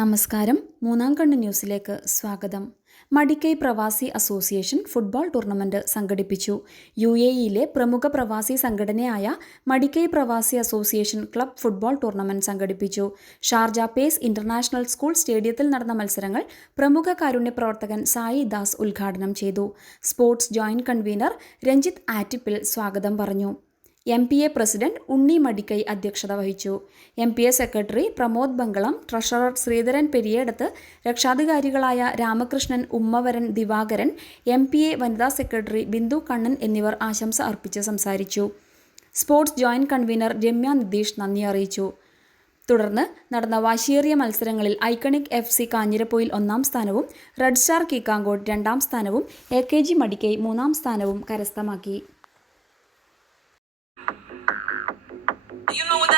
നമസ്കാരം. മൂന്നാം കണ്ണ് ന്യൂസിലേക്ക് സ്വാഗതം. മടിക്കൈ പ്രവാസി അസോസിയേഷൻ ഫുട്ബോൾ ടൂർണമെന്റ് സംഘടിപ്പിച്ചു. യു എ ഇയിലെ പ്രമുഖ പ്രവാസി സംഘടനയായ മടിക്കൈ പ്രവാസി അസോസിയേഷൻ ക്ലബ് ഫുട്ബോൾ ടൂർണമെന്റ് സംഘടിപ്പിച്ചു. ഷാർജ പേസ് ഇന്റർനാഷണൽ സ്കൂൾ സ്റ്റേഡിയത്തിൽ നടന്ന മത്സരങ്ങൾ പ്രമുഖ കാരുണ്യ പ്രവർത്തകൻ സായി ദാസ് ഉദ്ഘാടനം ചെയ്തു. Sports joint convener Ranjith Attippil സ്വാഗതം പറഞ്ഞു. M P A president Unni Madikkai അധ്യക്ഷത വഹിച്ചു. M P A secretary Pramod Bangalam treasurer Sreedharan Periyedath രക്ഷാധികാരികളായ Ramakrishnan Ummavaran Divakaran M P A വനിതാ സെക്രട്ടറി ബിന്ദു കണ്ണൻ എന്നിവർ ആശംസ അർപ്പിച്ച് സംസാരിച്ചു. Sports joint convener Ramya Nitheesh നന്ദി അറിയിച്ചു. തുടർന്ന് നടന്ന വാശിയേറിയ മത്സരങ്ങളിൽ ഐക്കണിക് എഫ് സി കാഞ്ഞിരപ്പൊയിൽ ഒന്നാം സ്ഥാനവും റെഡ് സ്റ്റാർ കീക്കാങ്കോട്ട് രണ്ടാം സ്ഥാനവും എ കെ ജി മടിക്കൈ മൂന്നാം സ്ഥാനവും കരസ്ഥമാക്കി. You know that.